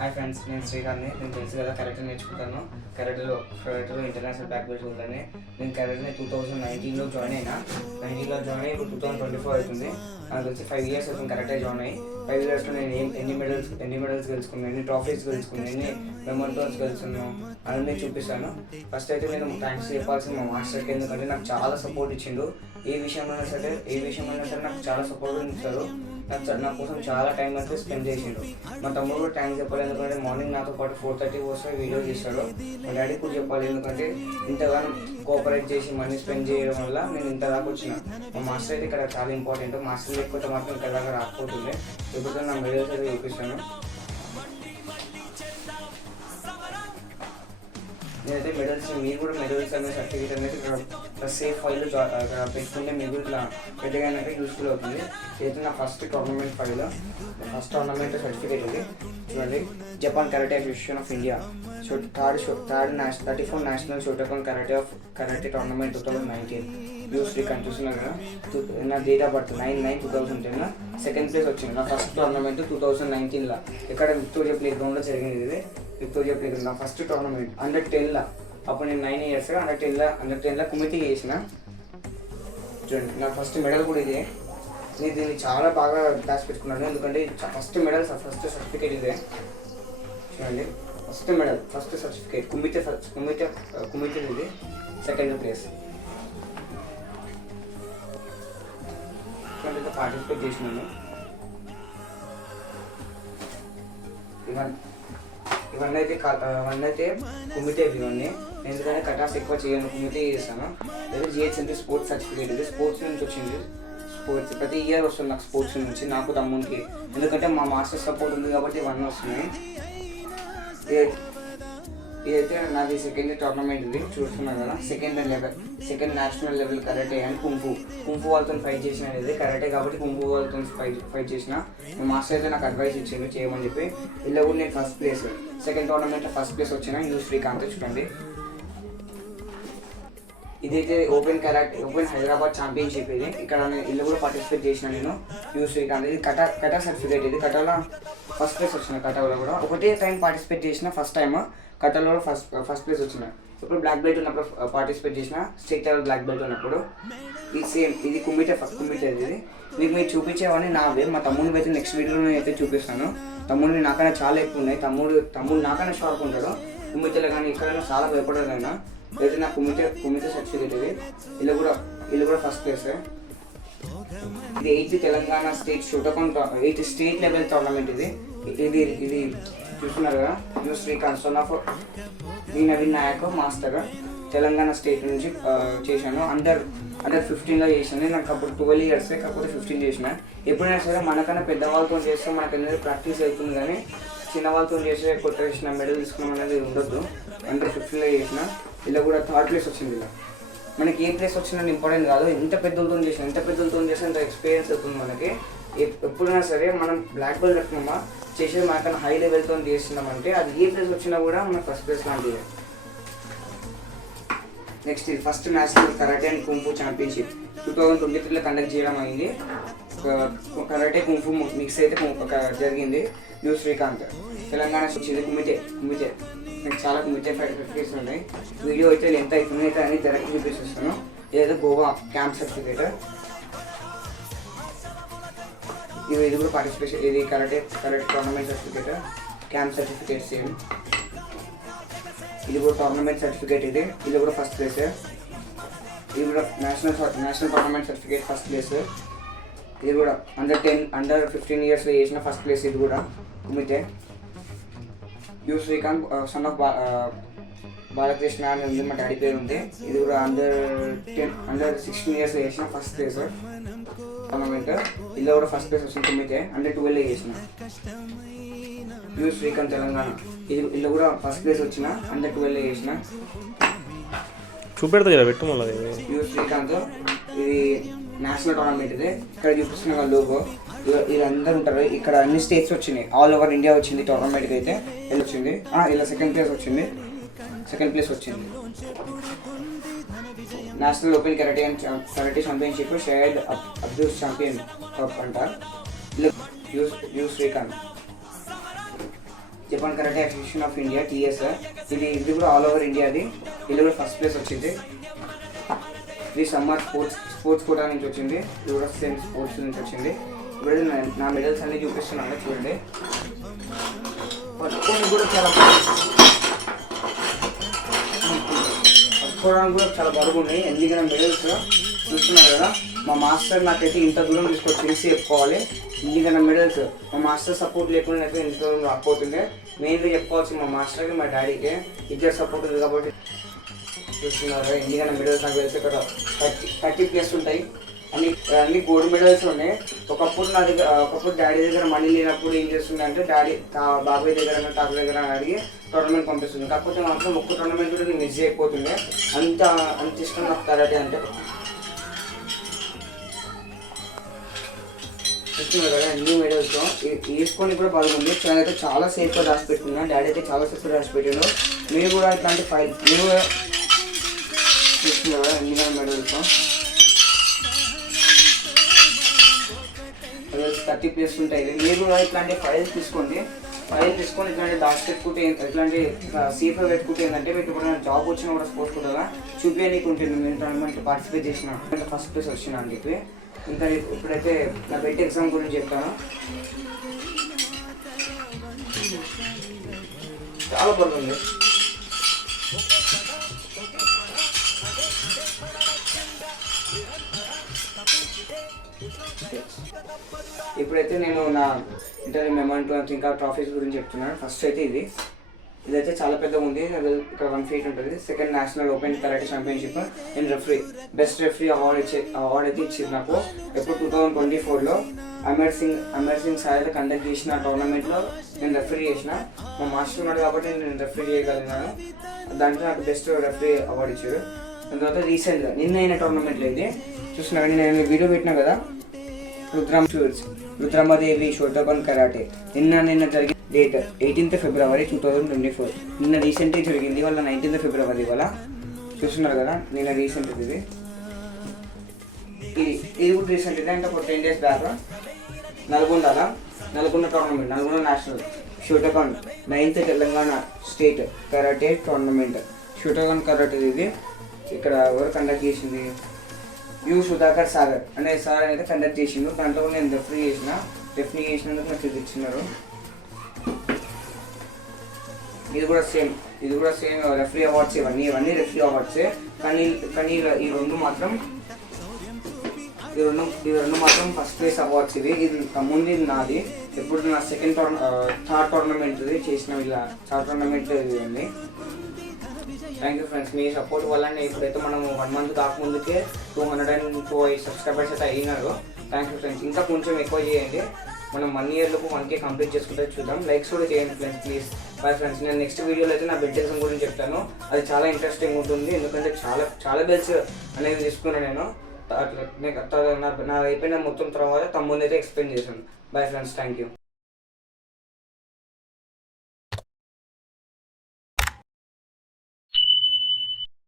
Hi friends, నేను శ్రీకాంత్ని. నేను తెలుసు కదా కరాటే నేర్చుకుంటాను. కరాటేలో ఇంటర్నేషనల్ బ్లాక్ బెల్ట్ ఉందని. నేను కరాటేని 2019లో జాయిన్ అయినా. 19లో జాయిన్ అయ్యి ఇప్పుడు 2024 అవుతుంది. నాకు తెలిసి 5 years అవుతుంది కరాటే జాయిన్ అయ్యి. 5 yearsలో నేను ఎన్ని మెడల్స్ గెలుచుకున్నాను, ఎన్ని ట్రాఫీస్ గెలుచుకున్నాను, ఎన్ని మెమెంటోస్ గెలుచుకున్నాను అన్నీ చూపిస్తాను. ఫస్ట్ అయితే నేను థ్యాంక్స్ చెప్పాల్సింది మా మాస్టర్కి, ఎందుకంటే నాకు చాలా సపోర్ట్ ఇచ్చిండు. ఏ విషయమైనా సరే నాకు చాలా సపోర్ట్ ఇస్తారు. నా కోసం చాలా టైం అయితే స్పెండ్ చేసిండు. మా తమ్ముడు కూడా థ్యాంక్స్ చెప్పాలి, ఎందుకంటే మార్నింగ్ నాతో పాటు 4:30 వస్తే వీడియో చేస్తాడు. మా డాడీ కూడా చెప్పాలి, ఎందుకంటే ఇంతగానో కోఆపరేట్ చేసి మనీ స్పెండ్ చేయడం వల్ల నేను ఇంత దాకా వచ్చిన. మా మాస్టర్ అయితే ఇక్కడ చాలా ఇంపార్టెంట్. మాస్టర్ లేకపోతే మాత్రం ఇక్కడ దాకా రాకపోతుండే. ఇప్పుడు నా మెడల్స్ అయితే చూపిస్తాను. నేనైతే మెడల్స్, మీరు కూడా మెడల్స్ అనేది సర్టిఫికేట్ అనేది ఇక్కడ సేఫ్ ఫైల్ పెట్టుకుంటే మీకు ఇట్లా పెద్దగా యూస్ఫుల్ అవుతుంది. ఇదైతే నా first tournament file, first tournament certificate ఇది. చూడండి, Japan karate association of India third national Shotokan karate tournament 2019 Srikanth. చూస్తున్నారు కదా, నా date of birth 9/9/2010. Second place వచ్చింది. నా ఫస్ట్ టోర్నమెంట్ 2019లో ఇక్కడ విక్టోరియా ప్లే గ్రౌండ్లో జరిగింది. ఇది విక్టోరియా ప్లే గ్రౌండ్ నా ఫస్ట్ టోర్నమెంట్ అండర్ 10లో. అప్పుడు నేను 9 years అండర్ 10లో కమిటీ చేసిన. చూడండి, నా ఫస్ట్ మెడల్ కూడా ఇదే. నేను దీన్ని చాలా బాగా దాచి పెట్టుకున్నాను, ఎందుకంటే ఫస్ట్ మెడల్, ఫస్ట్ సర్టిఫికేట్ ఇదే. చూడండి, first medal, first certificate kumite ఇది. సెకండ్ ప్లేస్ పార్టిసిపేట్ చేసినాను. ఇవన్నీ అయితే కుమితే ఇవన్నీ. ఎందుకంటే కటాస్ ఎక్కువ చేయను, కుమితే చేస్తాను. లేదా జిహెచ్ఎంపీ స్పోర్ట్స్ సర్టిఫికేట్ ఇది. స్పోర్ట్స్ నుంచి వచ్చింది. స్పోర్ట్స్ ప్రతి ఇయర్ వస్తుంది నాకు స్పోర్ట్స్ నుంచి, నాకు తమ్మునికి. ఎందుకంటే మా మాస్టర్ సపోర్ట్ ఉంది కాబట్టి ఇవన్నీ వస్తున్నాయి. ఇదైతే నాది సెకండ్ టోర్నమెంట్. ఇది చూస్తున్నారు కదా, second national level karate and kung fu వాళ్ళతో ఫైట్ చేసిన. ఇది కరాటే కాబట్టి కుంఫు వాళ్ళతో ఫైట్ చేసిన. మా మాస్టర్ అయితే నాకు అడ్వైస్ ఇచ్చింది చేయమని చెప్పి. ఇలా కూడా నేను ఫస్ట్ ప్లేస్, సెకండ్ టోర్నమెంట్లో ఫస్ట్ ప్లేస్ వచ్చిన. శ్రీకాంత్. చూడండి, ఇదైతే ఓపెన్ హైదరాబాద్ ఛాంపియన్షిప్. ఇది ఇక్కడ ఇల్లు కూడా పార్టిసిపేట్ చేసిన నేను. శ్రీకాంత్. ఇది కటా సర్టిఫికేట్. ఇది కటాలో ఫస్ట్ ప్లేస్ వచ్చిన. కటాలో కూడా ఒకటే టైం పార్టిసిపేట్ చేసిన. ఫస్ట్ టైం కటాలో కూడా ఫస్ట్ ప్లేస్ వచ్చిన. ఇప్పుడు బ్లాక్ బెల్ట్ ఉన్నప్పుడు పార్టిసిపేట్ చేసిన, స్టేట్ లెవెల్ బ్లాక్ బెల్ట్ ఉన్నప్పుడు. ఇది సేమ్, ఇది కుమిటే ఇది. మీరు చూపించేవని నావే. మా తమ్ముడిని అయితే నెక్స్ట్ వీడియోలో అయితే చూపిస్తాను. తమ్ముడిని నాకైనా చాలా ఎక్కువ ఉన్నాయి. తమ్ముడు నాకైనా షార్ప్ ఉంటాడు. కుమిటేలో కానీ ఎక్కడైనా చాలా భయపడదు అయినా. అయితే నా కుమితే సర్టిఫికేట్ ఇది. ఇలా కూడా ఫస్ట్ ప్లేస్. ఇది 8th Telangana state Shotokan 8th state level tournament. ఇది చూస్తున్నారు కదా, Srikanth son of Vinayak master. Telangana state నుంచి చేశాను. అండర్ 15లో చేశాను. నాకు అప్పుడు 12 years, కాకపోతే 15 చేసిన. ఎప్పుడైనా సరే మనకన్నా పెద్దవాళ్ళతో చేస్తే మనకు అనేది ప్రాక్టీస్ అవుతుంది, కానీ చిన్న వాళ్ళతో చేస్తే కొట్టేసిన మెడల్ తీసుకున్నాం అనేది ఉండొద్దు. అండర్ 15లో చేసిన. ఇలా కూడా థర్డ్ ప్లేస్ వచ్చింది. ఇలా మనకి ఏ ప్లేస్ వచ్చినా ఇంపార్టెంట్ కాదు, ఎంత పెద్దలతో చేస్తే అంత ఎక్స్పీరియన్స్ అవుతుంది మనకి. ఎప్పుడైనా సరే మనం బ్లాక్ బెల్ట్ కట్టుకున్నామా, చేసేది మనకన్నా హై లెవెల్తో చేస్తున్నామంటే అది ఏ ప్లేస్ వచ్చినా కూడా మన ఫస్ట్ ప్లేస్ లాంటిది. నెక్స్ట్, ఇది first national karate and kung fu championship 2023లో కండక్ట్ చేయడం అయింది. కరాటే కుంఫు మిక్స్ అయితే జరిగింది. శ్రీకాంత్. తెలంగాణ వచ్చింది. కుమితే నాకు చాలా కుమితే సర్టిఫికేట్స్ ఉన్నాయి. వీడియో అయితే ఎంత అవుతుంది అయితే అని డైరెక్ట్ చూపిస్తాను. ఇదైతే గోవా క్యాంప్ సర్టిఫికేట్. ఇది కూడా పార్టిసిపేషన్. ఇది karate tournament certificate, camp certificate same. ఇది కూడా టోర్నమెంట్ సర్టిఫికేట్. ఇది కూడా ఫస్ట్ ప్లేస్. ఇది కూడా national tournament certificate first place. ఇది కూడా అండర్ 15 yearsలో చేసిన ఫస్ట్ ప్లేస్. ఇది కూడా కుమితే. శ్రీకాంత్ సన్ ఆఫ్ బాలకృష్ణ అని ఉంది, మా డాడీ పేరు ఉంది. ఇది కూడా అండర్ 16 yearsలో చేసిన ఫస్ట్ ప్లేస్ టోర్నమెంట్. ఇలా కూడా ఫస్ట్ ప్లేస్ వచ్చిన. కుమితే అండర్ 12లో చేసిన. శ్రీకాంత్ తెలంగాణ. ఇలా కూడా ఫస్ట్ ప్లేస్ వచ్చిన. అండర్ 12లో చేసిన. చూపెడతా కదా పెట్టు మళ్ళీ. శ్రీకాంత్. ఇది నేషనల్ టోర్నమెంట్. ఇది ఇక్కడ చూపిస్తున్న లోగో. వీళ్ళందరూ ఉంటారు. ఇక్కడ అన్ని స్టేట్స్ వచ్చినాయి, ఆల్ ఓవర్ ఇండియా వచ్చింది టోర్నమెంట్కి అయితే. ఇలా వచ్చింది. ఇలా సెకండ్ ప్లేస్ వచ్చింది. National open karate championship Shahid Abdul champion cup అంట. Srikanth. Japan karate association of India TS. ఇది కూడా ఆల్ ఓవర్ ఇండియాది. ఇది కూడా ఫస్ట్ ప్లేస్ వచ్చింది. ఇది సమ్మర్ స్పోర్ట్స్ కోటా నుంచి వచ్చింది. ఇది కూడా సేమ్ స్పోర్ట్స్ నుంచి వచ్చింది. ఇప్పుడు నా మెడల్స్ అన్నీ చూపిస్తున్నాను చూడండి. పట్టుకోవడానికి కూడా చాలా బరువు ఉన్నాయి. ఎందుకంటే మెడల్స్ చూస్తున్నారు కదా, మా మాస్టర్ నాకైతే ఇంత దూరం తీసుకొచ్చి తెలిసి చెప్పుకోవాలి. ఎందుకంటే మెడల్స్ మా మాస్టర్ సపోర్ట్ లేకుండా అయితే ఇంత దూరం రాకపోతుండే. మెయిన్గా చెప్పుకోవచ్చు మా మాస్టర్కి, మా డాడీకి ఇద్దరు సపోర్ట్ ఉంది కాబట్టి చూస్తున్నారు. ఎందుకంటే మెడల్స్ నాకు తెలిసి ఇక్కడ 30+ ఉంటాయి. అన్ని గోల్డ్ మెడల్స్ ఉన్నాయి. ఒకప్పుడు డాడీ దగ్గర మనీ లేనప్పుడు ఏం చేస్తుండే అంటే డాడీ బాబాయ్ దగ్గర తాత దగ్గర అడిగి టోర్నమెంట్ పంపిస్తుంది. కాకపోతే మాత్రం ఒక్క టోర్నమెంట్ కూడా నేను మిస్ చేయకపోతుండే. అంత ఇష్టం నాకు కరాటే అంటే. చూస్తున్నారు కదా అన్ని మెడల్స్ వేసుకొని కూడా బాగుంది. అయితే చాలా సేఫ్గా రాసి పెట్టుకున్నా. డాడీ అయితే చాలా సేఫ్గా రాసి పెట్టాడు. మీరు కూడా ఇట్లాంటి మీరు కూడా చూస్తున్నారు కదా అన్ని మెడల్స్ 30+ ఉంటాయి. మీరు కూడా ఇట్లాంటి ఫైల్స్ తీసుకొని ఇట్లాంటి దాచి పెట్టుకుంటే ఇట్లాంటి సేఫ్గా పెట్టుకుంటే ఏంటంటే మీకు ఇప్పుడు జాబ్ వచ్చినా కూడా స్పోర్ట్స్ కూడా చూపించడానికి ఉంటుంది. నేను టోర్నమెంట్ పార్టిసిపేట్ చేసిన ఫస్ట్ ప్లేస్ వచ్చినా అని చెప్పి. ఇంకా ఇప్పుడైతే నా బెట్ ఎగ్జామ్ గురించి చెప్తాను. చాలా బాగుంది. ఇప్పుడైతే నేను నా ఇంటర్వ్యూ మెమోంటో ఇంకా ట్రాఫీస్ గురించి చెప్తున్నాను. ఫస్ట్ అయితే ఇదైతే చాలా పెద్దగా ఉంది. ఇక్కడ 1 feet ఉంటుంది. Second national open karate championship. నేను బెస్ట్ రెఫరీ అవార్డ్ అయితే ఇచ్చింది నాకు. ఎప్పుడు 2024లో అమర్ సింగ్ సాయిలో కండక్ట్ చేసిన టోర్నమెంట్లో నేను రెఫరీ చేసిన. మా మాస్టర్ ఉన్నాడు కాబట్టి నేను రెఫరీ చేయగలిగినాను. దాంట్లో నాకు బెస్ట్ రెఫరీ అవార్డు ఇచ్చారు. దాని తర్వాత రీసెంట్గా నిన్న అయిన టోర్నమెంట్లో ఇది చూస్తున్నా. నేను వీడియో పెట్టినా కదా, రుద్రమదేవి షోటోకాన్ కరాటే నిన్న జరిగిన డేట్ 18th February 2024. నిన్న రీసెంట్గా జరిగింది. వాళ్ళ 19th February వాళ్ళ. చూస్తున్నారు కదా నిన్న రీసెంట్ ఇది కూడా రీసెంట్ ఇది. అంటే ఒక 10 days back Nalgonda tournament, Nalgonda national Shotokan 9th Telangana state karate tournament. Shotokan karate ఇది ఇక్కడ ఎవరు కండక్ట్ చేసింది? సుధాకర్ సాగర్ అనే సార్ అయితే కండక్ట్ చేసిండు. దాంట్లో నేను రెఫరీ చేసినందుకు నాకు ఇది ఇచ్చినారు. ఇది కూడా సేమ్ రెఫరీ అవార్డ్స్. ఇవన్నీ రెఫరీ అవార్డ్సే. కానీ ఈ రెండు మాత్రం ఫస్ట్ ప్లేస్ అవార్డ్స్. ఇది ముందు నాది. ఎప్పుడు నా థర్డ్ టోర్నమెంట్ చేసిన ఇలా థర్డ్ టోర్నమెంట్ ఇవన్నీ. Thank you friends. Me support వల్ల ఇప్పుడైతే మనం 1 month కాకముందుకే 202 subscribers అయితే అయినారు. Thank you friends. ఇంకా కొంచెం ఎక్కువ చేయండి. మనం 1 year లోపు 1K కంప్లీట్ చేసుకుంటే చూద్దాం. లైక్స్ కూడా చేయండి ఫ్రెండ్స్ ప్లీజ్. Bye friends. నేను నెక్స్ట్ వీడియోలో అయితే నా బెట్ ఎగ్జామ్ గురించి చెప్తాను. అది చాలా ఇంట్రెస్టింగ్ ఉంటుంది. ఎందుకంటే చాలా బెల్స్ అనేవి తీసుకున్నాను నేను. అట్లా నా అయిపోయిన మొత్తం తర్వాత తమ్ముని అయితే ఎక్స్ప్లెయిన్ చేశాను. Bye friends. Thank you.